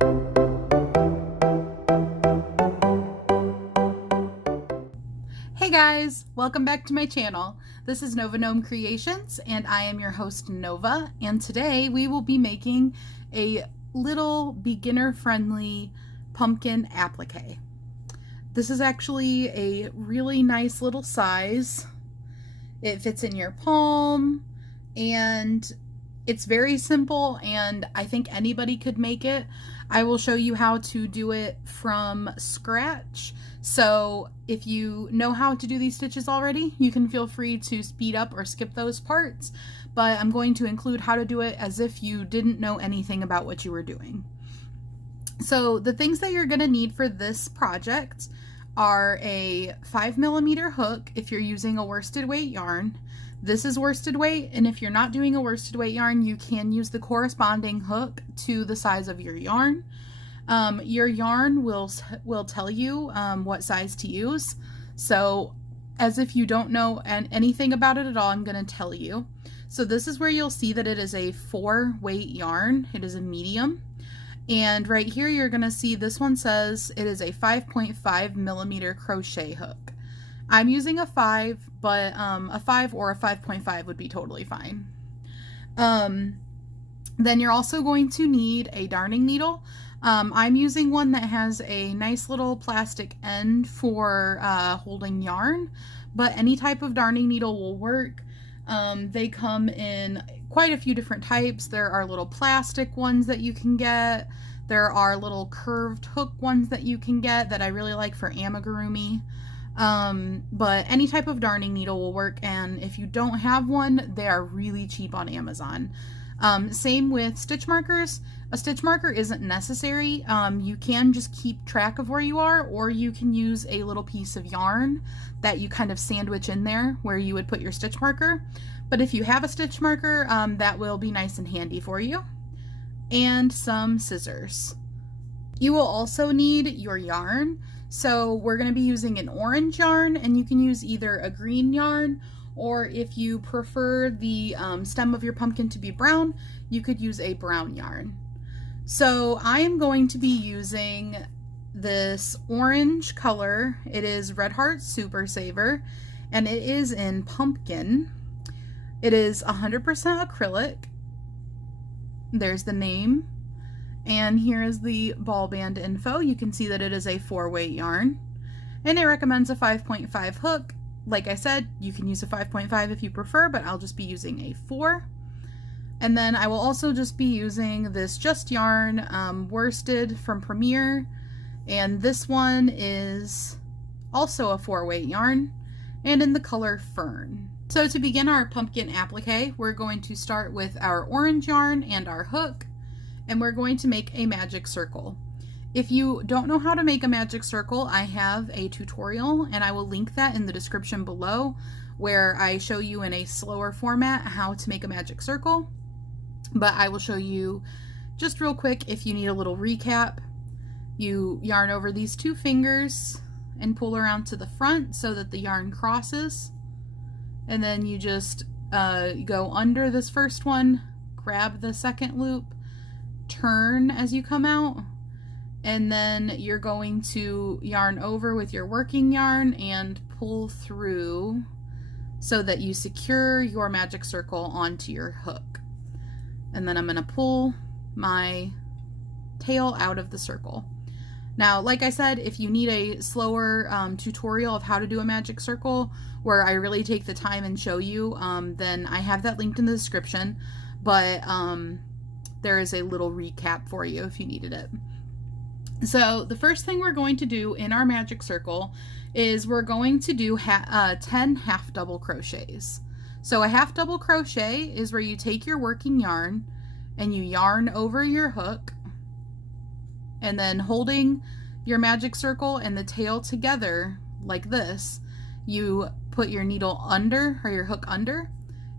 Hey guys, welcome back to my channel. This is Nova Gnome Creations and I am your host Nova, and today we will be making a little beginner-friendly pumpkin applique. This is actually a really nice little size. It fits in your palm and it's very simple, and I think anybody could make it. I will show you how to do it from scratch. So if you know how to do these stitches already, you can feel free to speed up or skip those parts, but I'm going to include how to do it as if you didn't know anything about what you were doing. So the things that you're going to need for this project are a 5mm hook if you're using a worsted weight yarn. This is worsted weight, and if you're not doing a worsted weight yarn, you can use the corresponding hook to the size of your yarn. Your yarn will tell you what size to use. So as if you don't know anything about it at all, I'm going to tell you. So this is where you'll see that it is a 4-weight yarn. It is a medium. And right here you're going to see this one says it is a 5.5mm crochet hook. I'm using a 5, but a 5 or a 5.5 would be totally fine. Then you're also going to need a darning needle. I'm using one that has a nice little plastic end for holding yarn, but any type of darning needle will work. They come in quite a few different types. There are little plastic ones that you can get. There are little curved hook ones that you can get that I really like for amigurumi. But any type of darning needle will work, and if you don't have one, they are really cheap on Amazon. Same with stitch markers. A stitch marker isn't necessary. You can just keep track of where you are, or you can use a little piece of yarn that you kind of sandwich in there where you would put your stitch marker. But if you have a stitch marker, that will be nice and handy for you. And some scissors. You will also need your yarn. So we're going to be using an orange yarn, and you can use either a green yarn, or if you prefer the stem of your pumpkin to be brown, you could use a brown yarn. So I am going to be using this orange color. It is Red Heart Super Saver, and it is in pumpkin. It is 100% acrylic. There's the name. And here is the ball band info. You can see that it is a 4-weight yarn, and it recommends a 5.5 hook. Like I said, you can use a 5.5 if you prefer, but I'll just be using a 4. And then I will also just be using this Just Yarn worsted from Premier, and this one is also a 4-weight yarn and in the color Fern. So to begin our pumpkin applique, we're going to start with our orange yarn and our hook, and we're going to make a magic circle. If you don't know how to make a magic circle, I have a tutorial, and I will link that in the description below, where I show you in a slower format how to make a magic circle. But I will show you just real quick if you need a little recap. You yarn over these 2 fingers and pull around to the front so that the yarn crosses, and then you just go under this first one, grab the second loop, turn as you come out, and then you're going to yarn over with your working yarn and pull through so that you secure your magic circle onto your hook. And then I'm going to pull my tail out of the circle. Now, like I said, if you need a slower tutorial of how to do a magic circle where I really take the time and show you, then I have that linked in the description, but there is a little recap for you if you needed it. So the first thing we're going to do in our magic circle is we're going to do 10 half double crochets. So a half double crochet is where you take your working yarn and you yarn over your hook, and then holding your magic circle and the tail together like this, you put your needle under, or your hook under,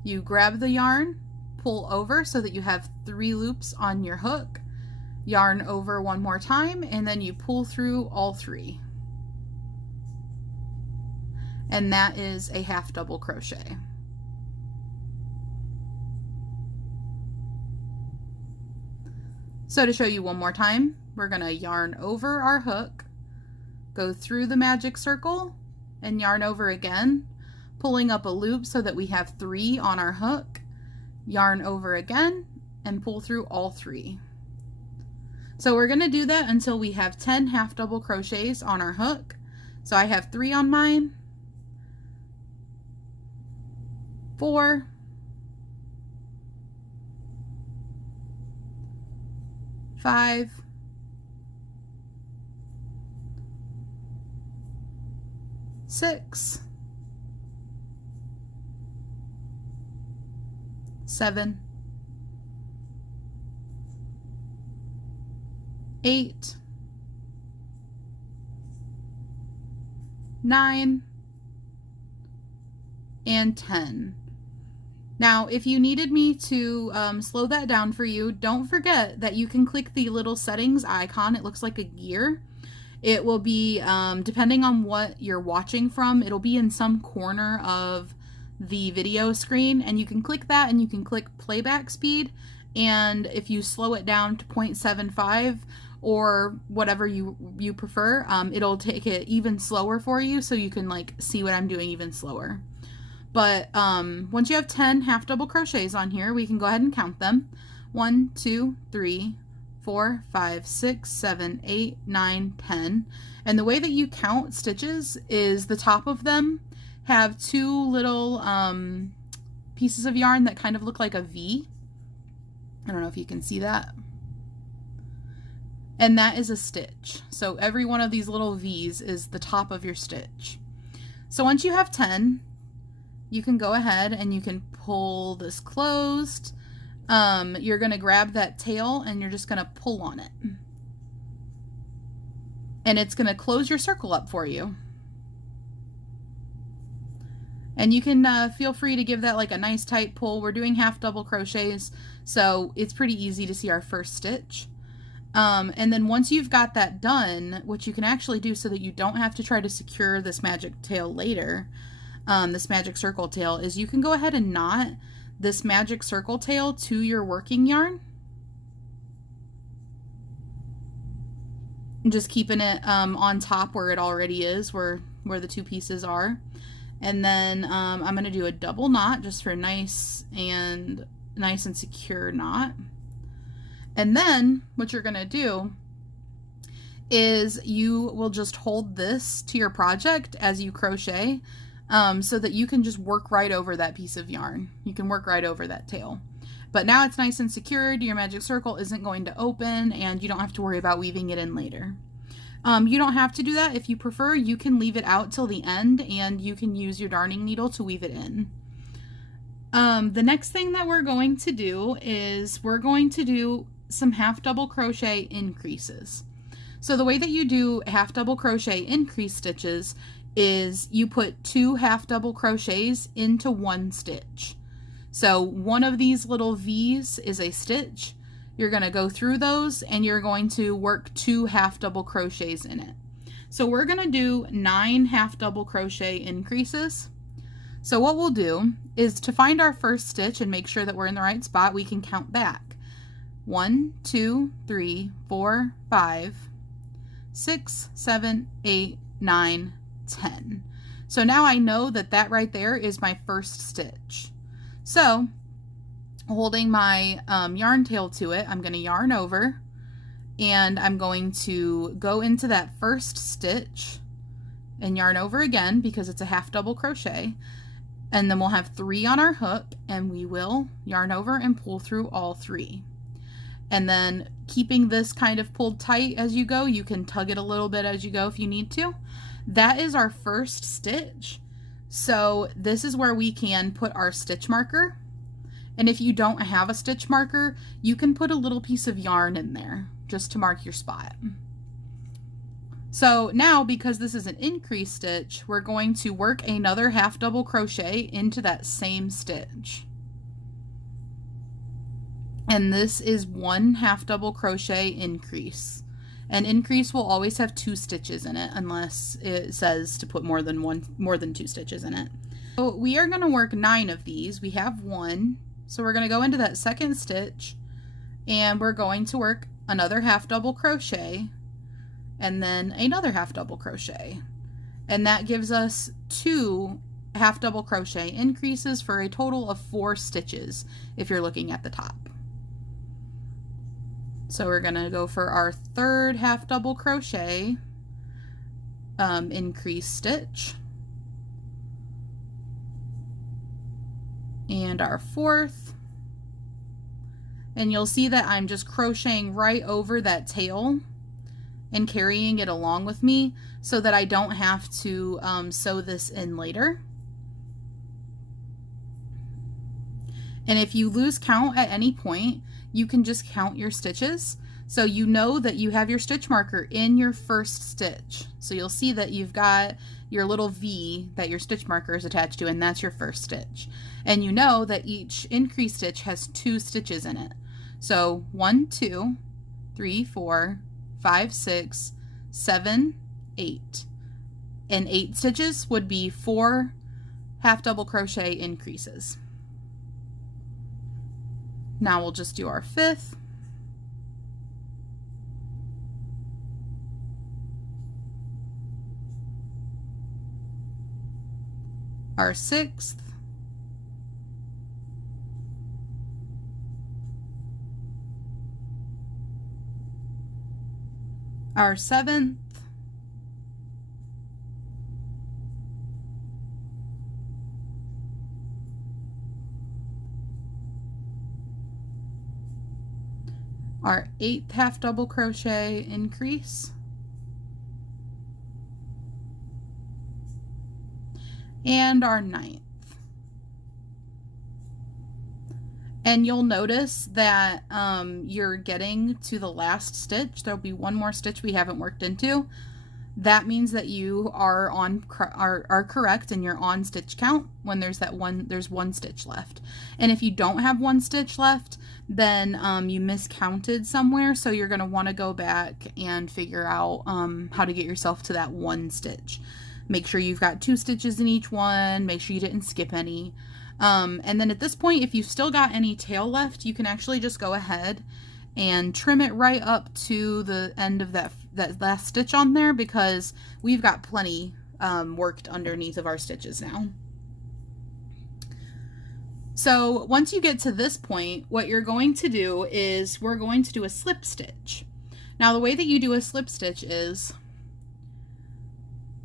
you grab the yarn, pull over so that you have 3 loops on your hook, yarn over one more time, and then you pull through all 3. And that is a half double crochet. So to show you one more time, we're going to yarn over our hook, go through the magic circle, and yarn over again, pulling up a loop so that we have 3 on our hook, yarn over again, and pull through all 3. So we're going to do that until we have 10 half double crochets on our hook. So I have 3 on mine, 4, 5, 6, 7, 8, 9, and 10. Now, if you needed me to slow that down for you, don't forget that you can click the little settings icon. It looks like a gear. It will be, depending on what you're watching from, it'll be in some corner of the video screen, and you can click that and you can click playback speed. And if you slow it down to 0.75 or whatever you prefer, it'll take it even slower for you so you can like see what I'm doing even slower. But once you have 10 half double crochets on here, we can go ahead and count them. 1, 2, 3, 4, 5, 6, 7, 8, 9, 10. And the way that you count stitches is the top of them have 2 little pieces of yarn that kind of look like a V. I don't know if you can see that. And that is a stitch. So every one of these little V's is the top of your stitch. So once you have 10, you can go ahead and you can pull this closed. You're going to grab that tail and you're just going to pull on it. And it's going to close your circle up for you. And you can feel free to give that like a nice tight pull. We're doing half double crochets, so it's pretty easy to see our first stitch. And then once you've got that done, what you can actually do so that you don't have to try to secure this magic tail later, this magic circle tail, is you can go ahead and knot this magic circle tail to your working yarn. Just keeping it on top where it already is, where the 2 pieces are. And then I'm going to do a double knot just for a nice and secure knot. And then what you're going to do is you will just hold this to your project as you crochet, so that you can just work right over that piece of yarn. You can work right over that tail. But now it's nice and secured. Your magic circle isn't going to open and you don't have to worry about weaving it in later. You don't have to do that. If you prefer, you can leave it out till the end and you can use your darning needle to weave it in. The next thing that we're going to do is we're going to do some half double crochet increases. So the way that you do half double crochet increase stitches is you put 2 half double crochets into 1 stitch. So one of these little V's is a stitch. You're going to go through those and you're going to work 2 half double crochets in it. So we're going to do 9 half double crochet increases. So what we'll do is to find our first stitch and make sure that we're in the right spot, we can count back. 1, 2, 3, 4, 5, 6, 7, 8, 9, 10. So now I know that that right there is my first stitch. So holding my yarn tail to it, I'm going to yarn over and I'm going to go into that first stitch and yarn over again because it's a half double crochet. And then we'll have 3 on our hook and we will yarn over and pull through all 3. And then keeping this kind of pulled tight as you go, you can tug it a little bit as you go if you need to. That is our first stitch. So this is where we can put our stitch marker. And if you don't have a stitch marker, you can put a little piece of yarn in there just to mark your spot. So now, because this is an increase stitch, we're going to work another half double crochet into that same stitch. And this is 1 half double crochet increase. An increase will always have 2 stitches in it unless it says to put more than 2 stitches in it. So we are going to work 9 of these. We have 1. So we're going to go into that second stitch and we're going to work another half double crochet, and then another half double crochet. And that gives us 2 half double crochet increases for a total of 4 stitches if you're looking at the top. So we're going to go for our 3rd half double crochet increase stitch, and our 4th, and you'll see that I'm just crocheting right over that tail and carrying it along with me so that I don't have to sew this in later. And if you lose count at any point, you can just count your stitches. So you know that you have your stitch marker in your first stitch. So you'll see that you've got your little V that your stitch marker is attached to, and that's your first stitch. And you know that each increase stitch has 2 stitches in it. So 1, 2, 3, 4, 5, 6, 7, 8. And 8 stitches would be 4 half double crochet increases. Now we'll just do our 5th. Our 6th. Our 7th. Our 8th half double crochet increase, and our 9th. And you'll notice that you're getting to the last stitch. There'll be one more stitch we haven't worked into. That means that you are correct and you're on stitch count when there's one stitch left. And if you don't have one stitch left, then you miscounted somewhere, so you're going to want to go back and figure out how to get yourself to that one stitch. Make sure you've got 2 stitches in each one, make sure you didn't skip any. And then at this point, if you've still got any tail left, you can actually just go ahead and trim it right up to the end of that last stitch on there, because we've got plenty worked underneath of our stitches now. So once you get to this point, what you're going to do is we're going to do a slip stitch. Now the way that you do a slip stitch is,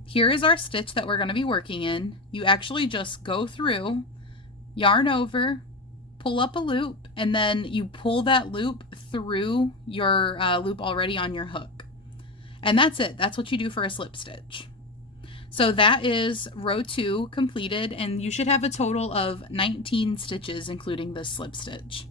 here is our stitch that we're going to be working in. You actually just go through, yarn over, pull up a loop, and then you pull that loop through your loop already on your hook. And that's it. That's what you do for a slip stitch. So that is row 2 completed, and you should have a total of 19 stitches including this slip stitch.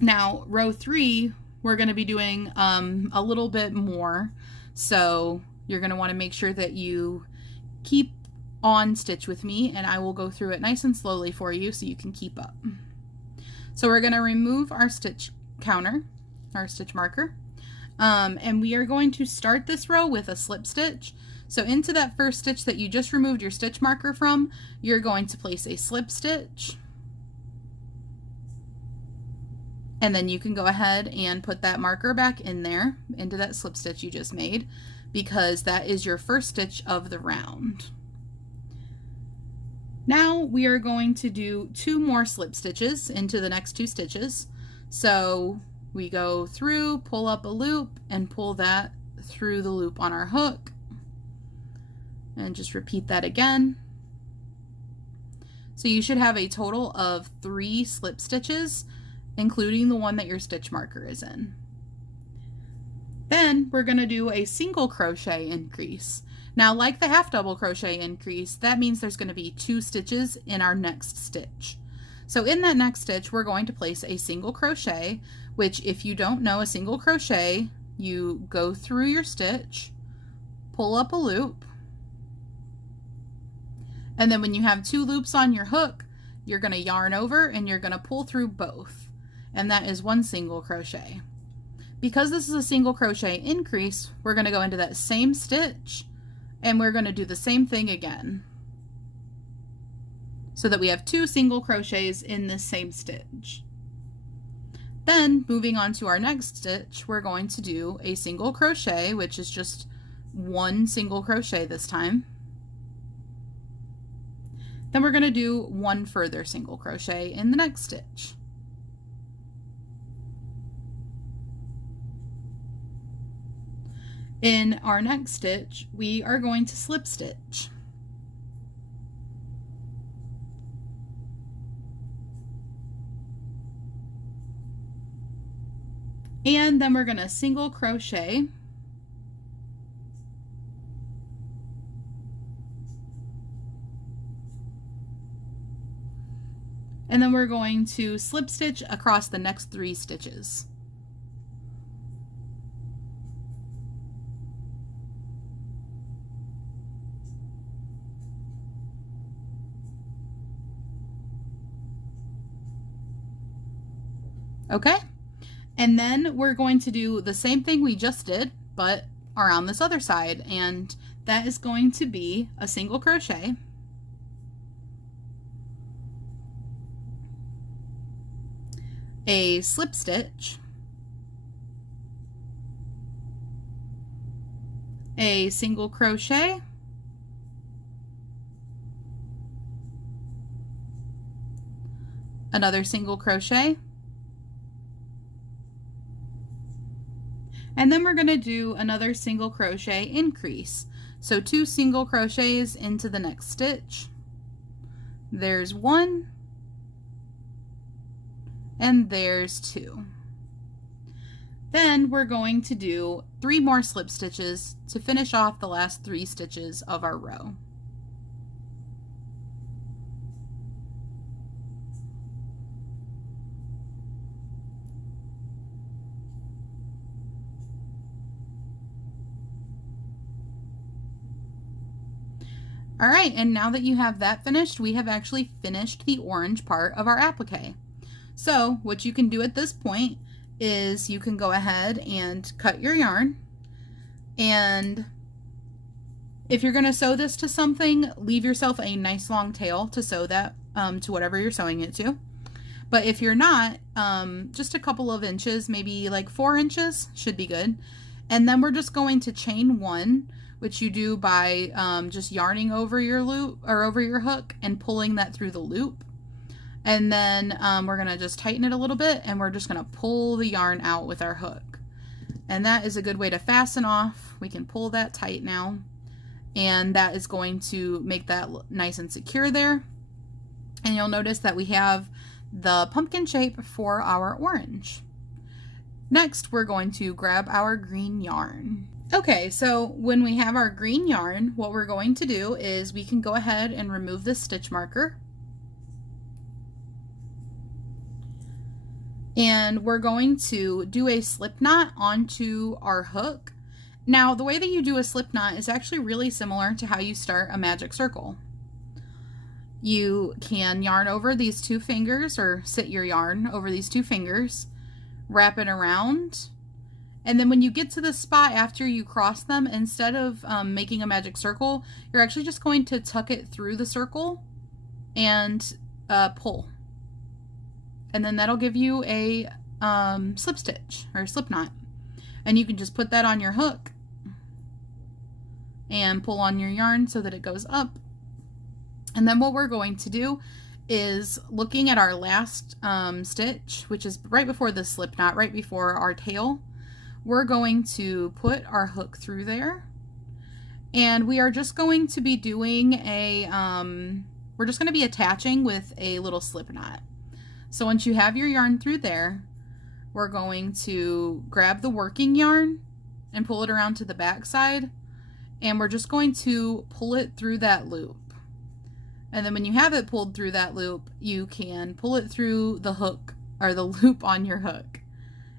Now row 3, we're going to be doing a little bit more, so you're going to want to make sure that you keep on stitch with me, and I will go through it nice and slowly for you so you can keep up. So we're going to remove our stitch counter, our stitch marker, and we are going to start this row with a slip stitch. So into that first stitch that you just removed your stitch marker from, you're going to place a slip stitch, and then you can go ahead and put that marker back in there into that slip stitch you just made, because that is your first stitch of the round. Now we are going to do 2 more slip stitches into the next 2 stitches. So we go through, pull up a loop, and pull that through the loop on our hook, and just repeat that again. So you should have a total of 3 slip stitches, including the one that your stitch marker is in. Then we're going to do a single crochet increase. Now, like the half double crochet increase, that means there's going to be 2 stitches in our next stitch. So in that next stitch, we're going to place a single crochet, which, if you don't know a single crochet, you go through your stitch, pull up a loop, and then when you have 2 loops on your hook, you're going to yarn over and you're going to pull through both, and that is 1 single crochet. Because this is a single crochet increase, we're going to go into that same stitch and we're going to do the same thing again, so that we have 2 single crochets in this same stitch. Then moving on to our next stitch, we're going to do a single crochet, which is just one single crochet this time. Then we're going to do one further single crochet in the next stitch. In our next stitch, we are going to slip stitch. And then we're going to single crochet. And then we're going to slip stitch across the next 3 stitches. Okay, and then we're going to do the same thing we just did, but around this other side, and that is going to be a single crochet, a slip stitch, a single crochet, another single crochet, and then we're going to do another single crochet increase. So 2 single crochets into the next stitch. There's 1, and there's 2. Then we're going to do 3 more slip stitches to finish off the last 3 stitches of our row. All right, and now that you have that finished, we have actually finished the orange part of our applique. So what you can do at this point is you can go ahead and cut your yarn, and if you're going to sew this to something, leave yourself a nice long tail to sew that to whatever you're sewing it to. But if you're not, just a couple of inches, maybe like 4 inches should be good. And then we're just going to chain 1, which you do by just yarning over your loop or over your hook and pulling that through the loop. And then we're going to just tighten it a little bit, and we're just going to pull the yarn out with our hook. And that is a good way to fasten off. We can pull that tight now, and that is going to make that nice and secure there. And you'll notice that we have the pumpkin shape for our orange. Next, we're going to grab our green yarn. Okay, so when we have our green yarn, what we're going to do is we can go ahead and remove this stitch marker. And we're going to do a slip knot onto our hook. Now, the way that you do a slip knot is actually really similar to how you start a magic circle. You can yarn over these 2 fingers, or sit your yarn over these 2 fingers, wrap it around, and then when you get to the spot after you cross them, instead of making a magic circle, you're actually just going to tuck it through the circle and pull. And then that'll give you a slip stitch or slip knot. And you can just put that on your hook and pull on your yarn so that it goes up. And then what we're going to do is, looking at our last stitch, which is right before the slip knot, right before our tail, we're going to put our hook through there, and we are just going to be doing a, we're just going to be attaching with a little slip knot. So once you have your yarn through there, we're going to grab the working yarn and pull it around to the back side, and we're just going to pull it through that loop. And then when you have it pulled through that loop, you can pull it through the hook or the loop on your hook.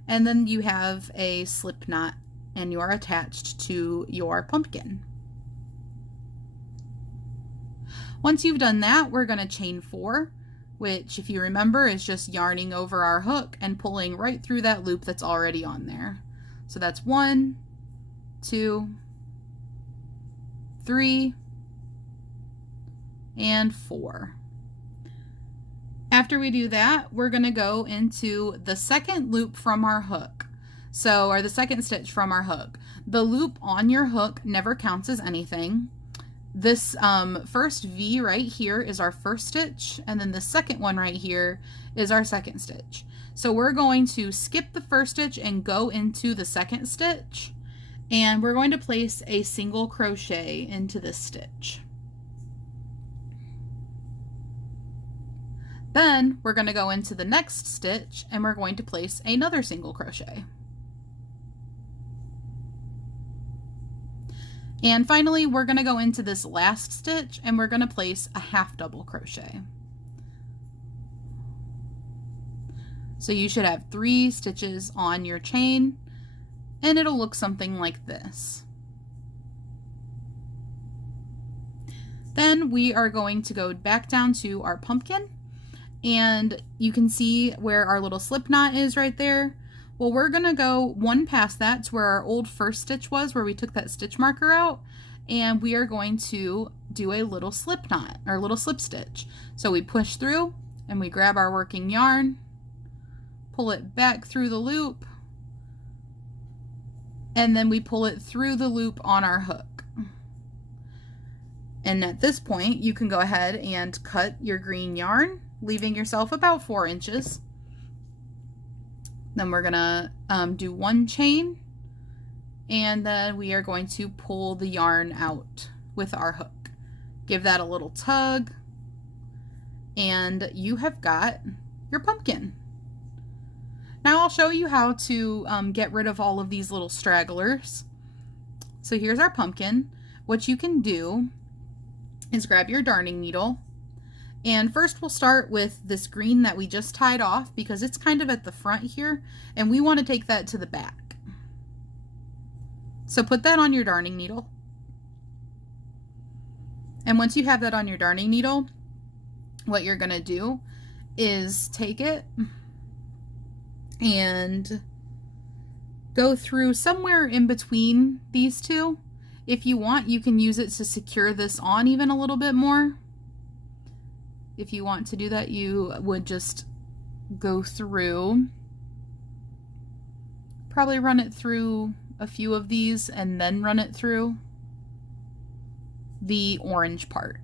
And then you have a slip knot, and you are attached to your pumpkin. Once you've done that, we're going to chain 4, which, if you remember, is just yarning over our hook and pulling right through that loop that's already on there. So that's 1, 2, 3, and 4. After we do that, we're going to go into the second loop from our hook. So, or the second stitch from our hook. The loop on your hook never counts as anything. This first V right here is our first stitch, and then the second one right here is our second stitch. So we're going to skip the first stitch and go into the second stitch, and we're going to place a single crochet into this stitch. Then we're going to go into the next stitch and we're going to place another single crochet. And finally, we're going to go into this last stitch and we're going to place a half double crochet. So you should have 3 stitches on your chain, and it'll look something like this. Then we are going to go back down to our pumpkin, and you can see where our little slip knot is right there. Well, we're gonna go one past that to where our old first stitch was, where we took that stitch marker out, and we are going to do a little slip knot, or little slip stitch. So we push through and we grab our working yarn, pull it back through the loop, and then we pull it through the loop on our hook. And at this point, you can go ahead and cut your green yarn, leaving yourself about 4 inches. Then we're gonna do 1 chain, and then we are going to pull the yarn out with our hook. Give that a little tug, and you have got your pumpkin. Now I'll show you how to get rid of all of these little stragglers. So here's our pumpkin. What you can do is grab your darning needle, and first we'll start with this green that we just tied off because it's kind of at the front here, and we want to take that to the back. So put that on your darning needle. And once you have that on your darning needle, what you're going to do is take it and go through somewhere in between these two. If you want, you can use it to secure this on even a little bit more. If you want to do that, you would just go through, probably run it through a few of these and then run it through the orange part.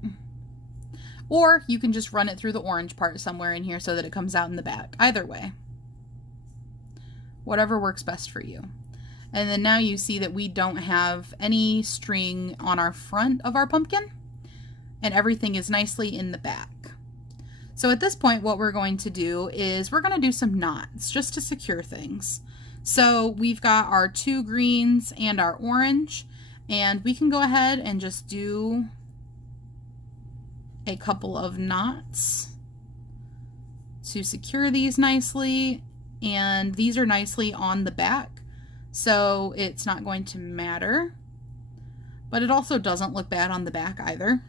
Or you can just run it through the orange part somewhere in here so that it comes out in the back. Either way. Whatever works best for you. And then now you see that we don't have any string on our front of our pumpkin, and everything is nicely in the back. So at this point, what we're going to do is we're going to do some knots just to secure things. So we've got our 2 greens and our orange, and we can go ahead and just do a couple of knots to secure these nicely. And these are nicely on the back, so it's not going to matter, but it also doesn't look bad on the back either.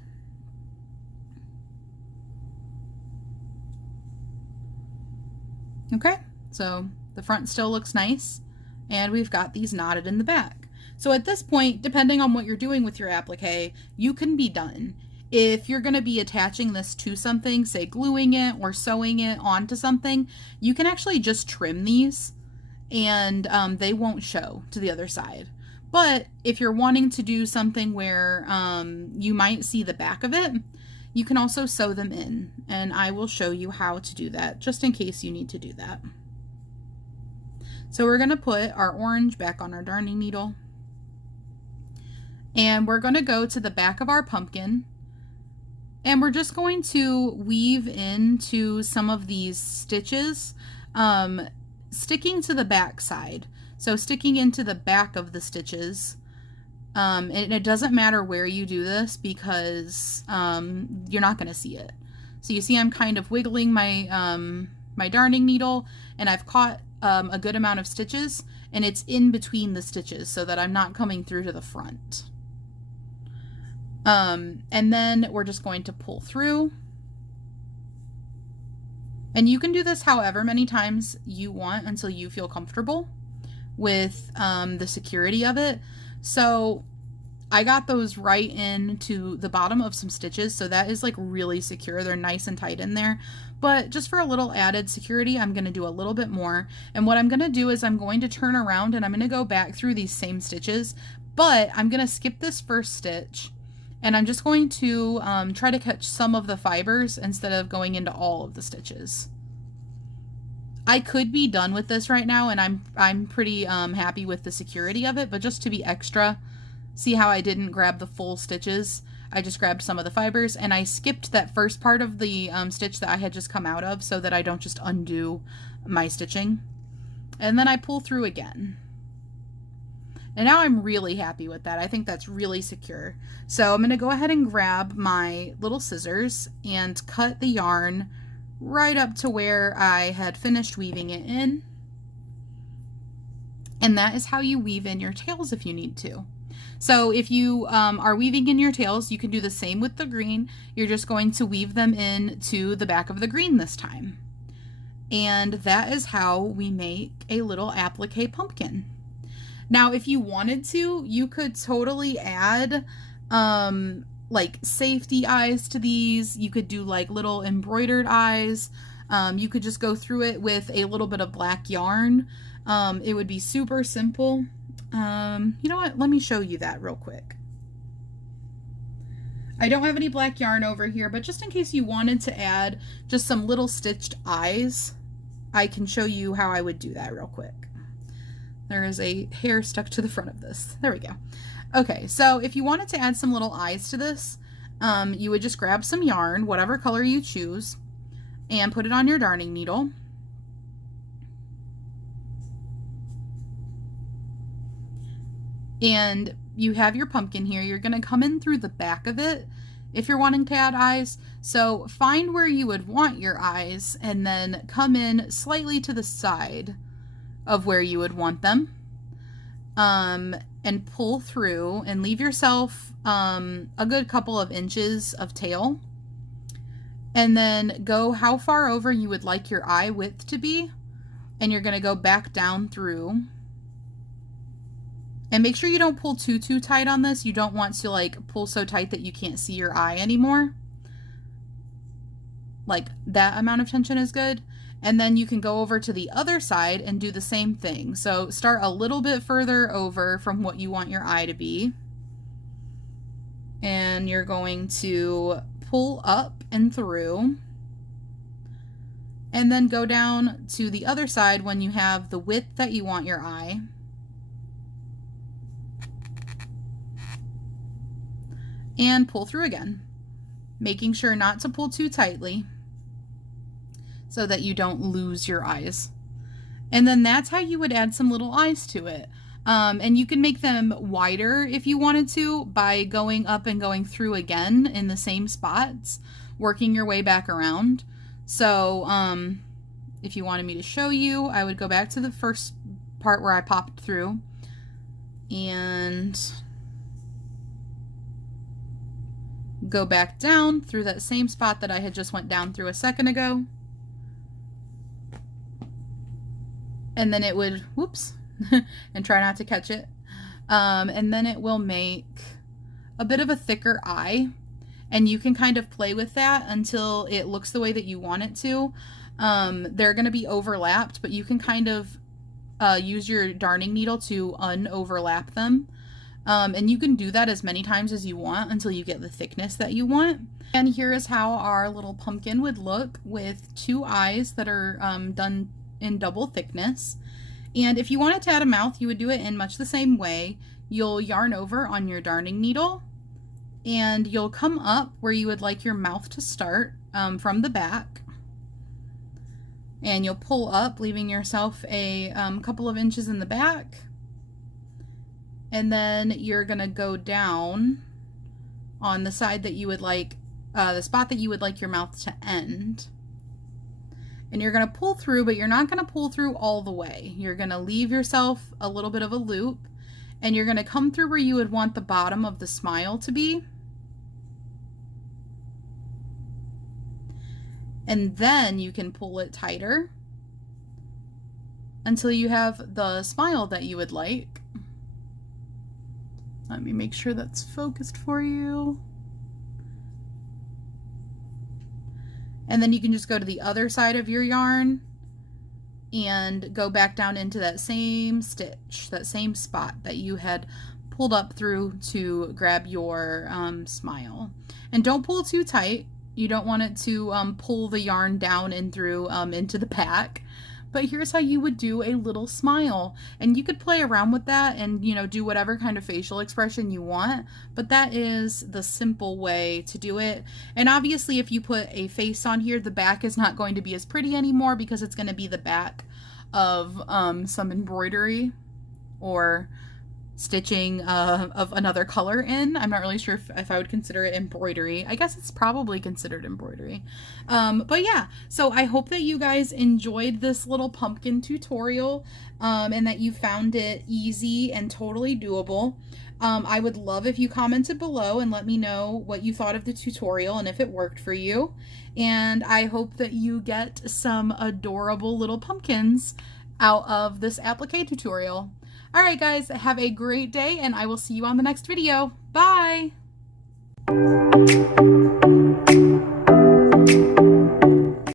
Okay, so the front still looks nice, and we've got these knotted in the back. So at this point, depending on what you're doing with your applique, you can be done. If you're going to be attaching this to something, say gluing it or sewing it onto something, you can actually just trim these, and they won't show to the other side. But if you're wanting to do something where you might see the back of it, you can also sew them in, and I will show you how to do that just in case you need to do that. So we're going to put our orange back on our darning needle, and we're going to go to the back of our pumpkin, and we're just going to weave into some of these stitches, sticking to the back side. So sticking into the back of the stitches. And it doesn't matter where you do this because you're not going to see it. So you see I'm kind of wiggling my my darning needle, and I've caught a good amount of stitches, and it's in between the stitches so that I'm not coming through to the front. And then we're just going to pull through. And you can do this however many times you want until you feel comfortable with the security of it. So I got those right into the bottom of some stitches, so that is like really secure. They're nice and tight in there. but just for a little added security, I'm going to do a little bit more. And what I'm going to do is I'm going to turn around and I'm going to go back through these same stitches, but I'm going to skip this first stitch and I'm just going to try to catch some of the fibers instead of going into all of the stitches. I could be done with this right now and I'm pretty happy with the security of it, but just to be extra, see how I didn't grab the full stitches? I just grabbed some of the fibers and I skipped that first part of the stitch that I had just come out of so that I don't just undo my stitching. And then I pull through again. And now I'm really happy with that. I think that's really secure. So I'm going to go ahead and grab my little scissors and cut the yarn right up to where I had finished weaving it in. And that is how you weave in your tails if you need to. So if you are weaving in your tails, you can do the same with the green. You're just going to weave them in to the back of the green this time. And that is how we make a little applique pumpkin. Now, if you wanted to, you could totally add like safety eyes to these. You could do like little embroidered eyes. You could just go through it with a little bit of black yarn. It would be super simple. You know what? Let me show you that real quick. I don't have any black yarn over here, but just in case you wanted to add just some little stitched eyes, I can show you how I would do that real quick. There is a hair stuck to the front of this. There we go. Okay, so if you wanted to add some little eyes to this, you would just grab some yarn, whatever color you choose, and put it on your darning needle. And you have your pumpkin here. You're going to come in through the back of it if you're wanting to add eyes. So find where you would want your eyes and then come in slightly to the side of where you would want them, and pull through and leave yourself a good couple of inches of tail, and then go how far over you would like your eye width to be, and you're going to go back down through. And make sure you don't pull too tight on this. You don't want to like pull so tight that you can't see your eye anymore. Like that amount of tension is good. And then you can go over to the other side and do the same thing. So start a little bit further over from what you want your eye to be. And you're going to pull up and through. And then go down to the other side when you have the width that you want your eye. And pull through again, making sure not to pull too tightly so that you don't lose your eyes. And then that's how you would add some little eyes to it. And you can make them wider if you wanted to by going up and going through again in the same spots, working your way back around. So if you wanted me to show you, I would go back to the first part where I popped through and go back down through that same spot that I had just went down through a second ago. And then it would, whoops, and try not to catch it. And then it will make a bit of a thicker eye. And you can kind of play with that until it looks the way that you want it to. They're going to be overlapped, but you can kind of use your darning needle to un-overlap them. And you can do that as many times as you want until you get the thickness that you want. And here is how our little pumpkin would look with two eyes that are done in double thickness. And if you wanted to add a mouth, you would do it in much the same way. You'll yarn over on your darning needle and you'll come up where you would like your mouth to start from the back. And you'll pull up, leaving yourself a couple of inches in the back. And then you're going to go down on the side that you would like, the spot that you would like your mouth to end. And you're going to pull through, but you're not going to pull through all the way. You're going to leave yourself a little bit of a loop, and you're going to come through where you would want the bottom of the smile to be. And then you can pull it tighter until you have the smile that you would like. Let me make sure that's focused for you. And then you can just go to the other side of your yarn and go back down into that same stitch, that same spot that you had pulled up through to grab your smile. And don't pull too tight. You don't want it to pull the yarn down and through into the back. But here's how you would do a little smile. And you could play around with that and, you know, do whatever kind of facial expression you want. But that is the simple way to do it. And obviously, if you put a face on here, the back is not going to be as pretty anymore because it's going to be the back of some embroidery or stitching of another color in. I'm not really sure if I would consider it embroidery. I guess it's probably considered embroidery. But yeah, so I hope that you guys enjoyed this little pumpkin tutorial and that you found it easy and totally doable. I would love if you commented below and let me know what you thought of the tutorial and if it worked for you. And I hope that you get some adorable little pumpkins out of this applique tutorial. All right, guys, have a great day, and I will see you on the next video. Bye!